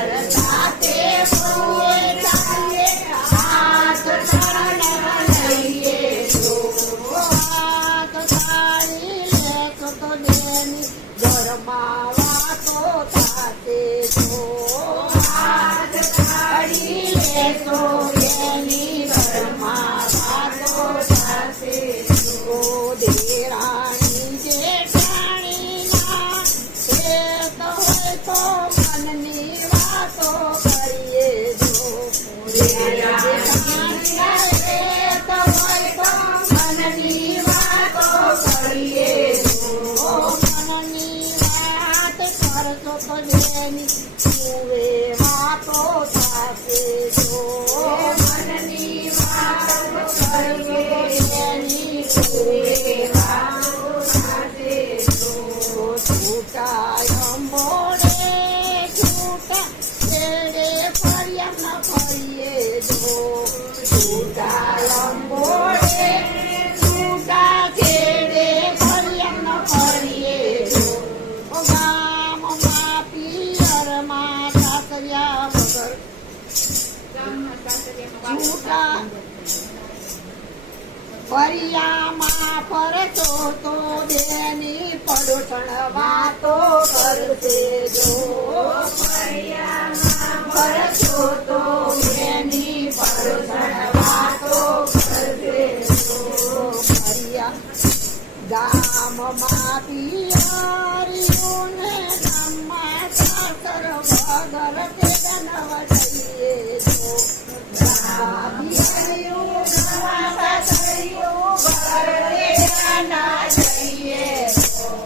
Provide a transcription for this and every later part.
સાથે બોલીએ ચાલીએ હાથ શરણ લઈએ જો હાથ તાળી લેતો તો દેની ઘરમાં વાતો થાશે જો હાથ તાળી લેતો દેની ઘરમાં વાતો થાશે જો દેરાણી જેઠાણીના ખેત હોય તો મનની વાતો કરીએ જો દેરાણીના ખેત હોય તો મનની વાતો કરીએ જો મનની વાત કરશો તો જેની સુવે વાતો થાશે જો મનની વાતો કરશો તો જેની સુવે વાતો થાશે જો છૂટા અંબોડે છૂટા છેડે ફર્યા ન ફરીએ જો છૂટા અંબોડે છૂટા છેડે ફર્યા ન ફરીએ જો ગામમાં પિયરમાં સાસરિયા વગર છૂટા ફરિયામાં ફરતો તો બેની પડોશણ વાતો કરશે જો ફરિયામાં ફરતો તો બેની પડોશણ વાતો કરશે જો ફરિયા ગામમાં પિયરીઓને ગામમાં સાસર વગર તે નવ થઈએ જો પિયરીઓ ગામમાં સાસરીઓ વગર તે ના જઈએ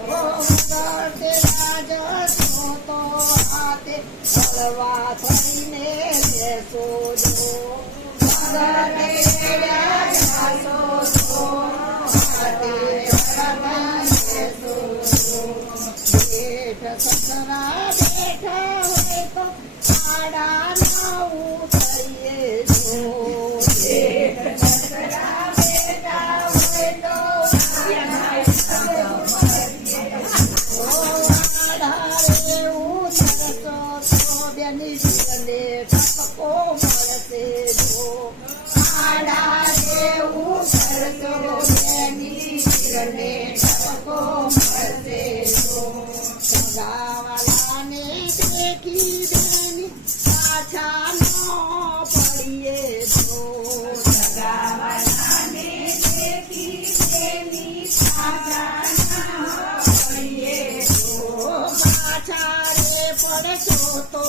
વગર તે રાજ તો હાથે હળવા થઈને બેસો જો વગર તે રાજ તો હાથે હળવા બેસો જો બેઠ સસરા બેઠા હોય તો આડા ન ઉતરીએ જો બેઠ સસરા બેઠા હોય તો આડા રે ઉતરતો તો બેની જીવને ટપકો મળશે જો આડા રે ઉતરતો બેની જીવને ટપકો મળશે જો સગાવાલાને દેખી બેની પાછા ન પડીએ જો સગાવાલાને દેખી બેની પાછા ન પડીએ જો પાછા રે પડશો તો